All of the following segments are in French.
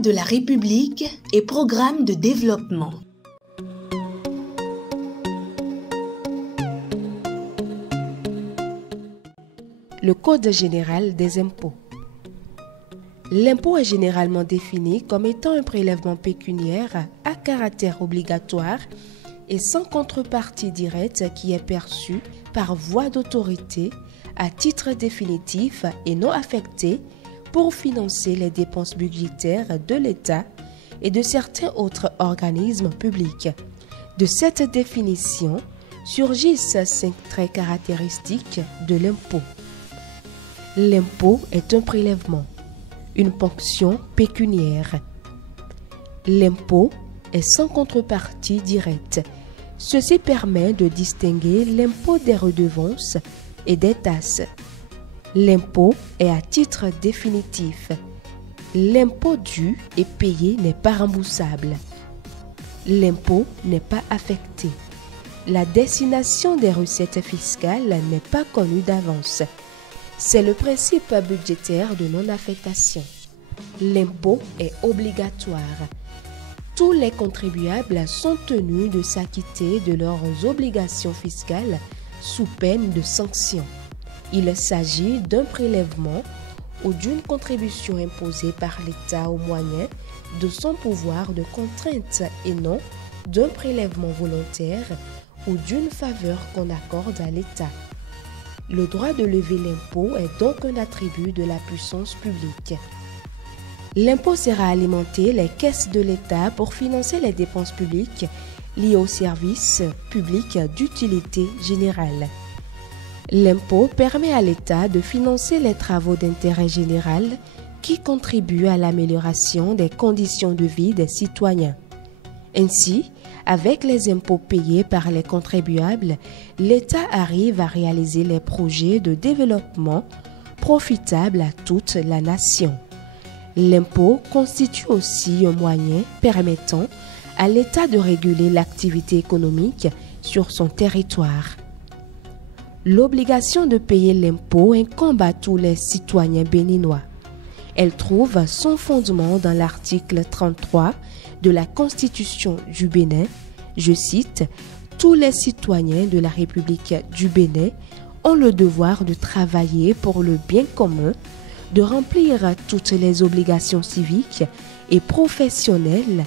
de la République et programme de développement. Le Code général des impôts. L'impôt est généralement défini comme étant un prélèvement pécuniaire à caractère obligatoire et sans contrepartie directe qui est perçu par voie d'autorité à titre définitif et non affecté pour financer les dépenses budgétaires de l'État et de certains autres organismes publics. De cette définition surgissent 5 traits caractéristiques de l'impôt. L'impôt est un prélèvement, une ponction pécuniaire. L'impôt est sans contrepartie directe. Ceci permet de distinguer l'impôt des redevances et des taxes. L'impôt est à titre définitif. L'impôt dû et payé n'est pas remboursable. L'impôt n'est pas affecté. La destination des recettes fiscales n'est pas connue d'avance. C'est le principe budgétaire de non-affectation. L'impôt est obligatoire. Tous les contribuables sont tenus de s'acquitter de leurs obligations fiscales sous peine de sanction. Il s'agit d'un prélèvement ou d'une contribution imposée par l'État au moyen de son pouvoir de contrainte et non d'un prélèvement volontaire ou d'une faveur qu'on accorde à l'État. Le droit de lever l'impôt est donc un attribut de la puissance publique. L'impôt sert à alimenter les caisses de l'État pour financer les dépenses publiques liées aux services publics d'utilité générale. L'impôt permet à l'État de financer les travaux d'intérêt général qui contribuent à l'amélioration des conditions de vie des citoyens. Ainsi, avec les impôts payés par les contribuables, l'État arrive à réaliser les projets de développement profitables à toute la nation. L'impôt constitue aussi un moyen permettant à l'État de réguler l'activité économique sur son territoire. L'obligation de payer l'impôt incombe à tous les citoyens béninois. Elle trouve son fondement dans l'article 33 de la Constitution du Bénin. Je cite, « Tous les citoyens de la République du Bénin ont le devoir de travailler pour le bien commun, de remplir toutes les obligations civiques et professionnelles,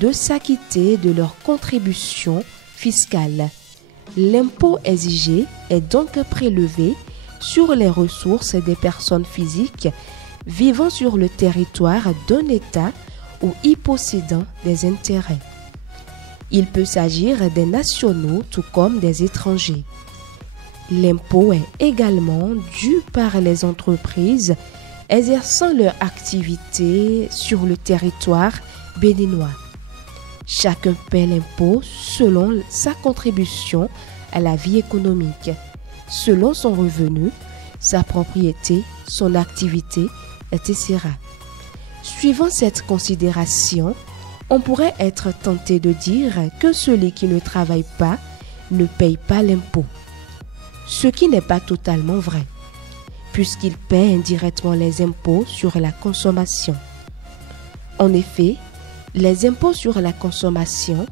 de s'acquitter de leurs contributions fiscales. L'impôt exigé est donc prélevé sur les ressources des personnes physiques vivant sur le territoire d'un État ou y possédant des intérêts. Il peut s'agir des nationaux tout comme des étrangers. L'impôt est également dû par les entreprises exerçant leur activité sur le territoire béninois. Chacun paie l'impôt selon sa contribution à la vie économique, selon son revenu, sa propriété, son activité, etc. Suivant cette considération, on pourrait être tenté de dire que celui qui ne travaille pas ne paye pas l'impôt. Ce qui n'est pas totalement vrai, puisqu'il paie indirectement les impôts sur la consommation. En effet, les impôts sur la consommation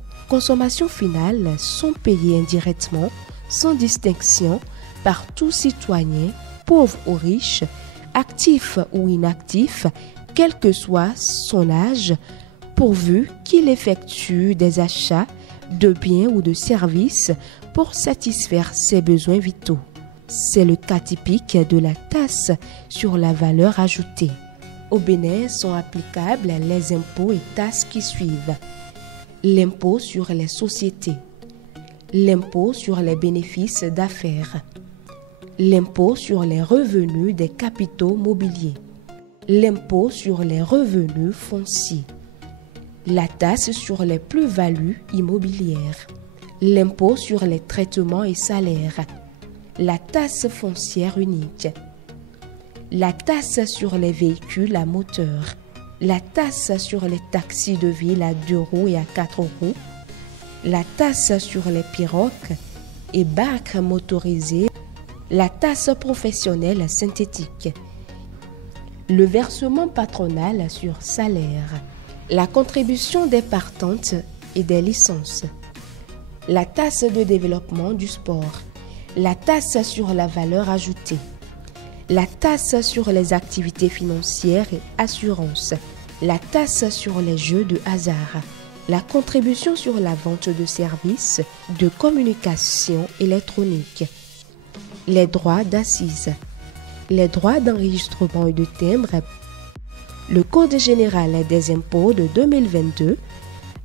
finale, sont payés indirectement, sans distinction, par tout citoyen, pauvre ou riche, actif ou inactif, quel que soit son âge, pourvu qu'il effectue des achats de biens ou de services pour satisfaire ses besoins vitaux. C'est le cas typique de la taxe sur la valeur ajoutée. Au Bénin sont applicables les impôts et taxes qui suivent. L'impôt sur les sociétés, l'impôt sur les bénéfices d'affaires, l'impôt sur les revenus des capitaux mobiliers, l'impôt sur les revenus fonciers, la taxe sur les plus-values immobilières, l'impôt sur les traitements et salaires, la taxe foncière unique, la taxe sur les véhicules à moteur, la taxe sur les taxis de ville à 2 roues et à 4 roues, la taxe sur les pirogues et barques motorisées, la taxe professionnelle synthétique, le versement patronal sur salaire, la contribution des partantes et des licences, la taxe de développement du sport, la taxe sur la valeur ajoutée, la taxe sur les activités financières et assurances, la taxe sur les jeux de hasard, la contribution sur la vente de services de communication électronique, les droits d'assises, les droits d'enregistrement et de timbre, le Code général des impôts de 2022,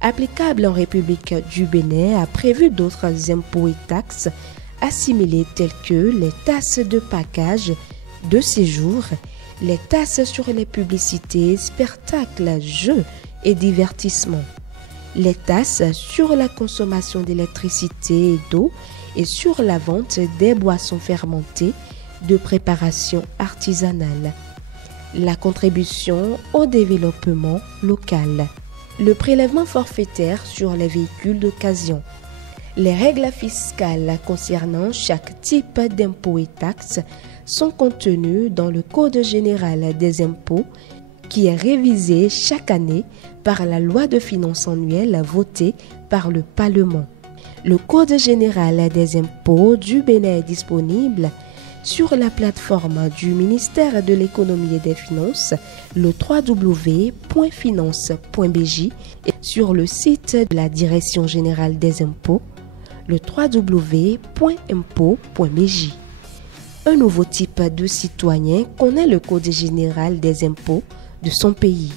applicable en République du Bénin, a prévu d'autres impôts et taxes assimilés tels que les taxes de package, de séjour, les taxes sur les publicités, spectacles, jeux et divertissements, les taxes sur la consommation d'électricité et d'eau et sur la vente des boissons fermentées de préparation artisanale, la contribution au développement local, le prélèvement forfaitaire sur les véhicules d'occasion, les règles fiscales concernant chaque type d'impôt et taxes sont contenues dans le Code général des impôts qui est révisé chaque année par la loi de finances annuelle votée par le Parlement. Le Code général des impôts du Bénin est disponible sur la plateforme du ministère de l'économie et des finances, le www.finance.bj, et sur le site de la Direction générale des impôts, le www.impôts.bj. Un nouveau type de citoyen connaît le Code général des impôts de son pays.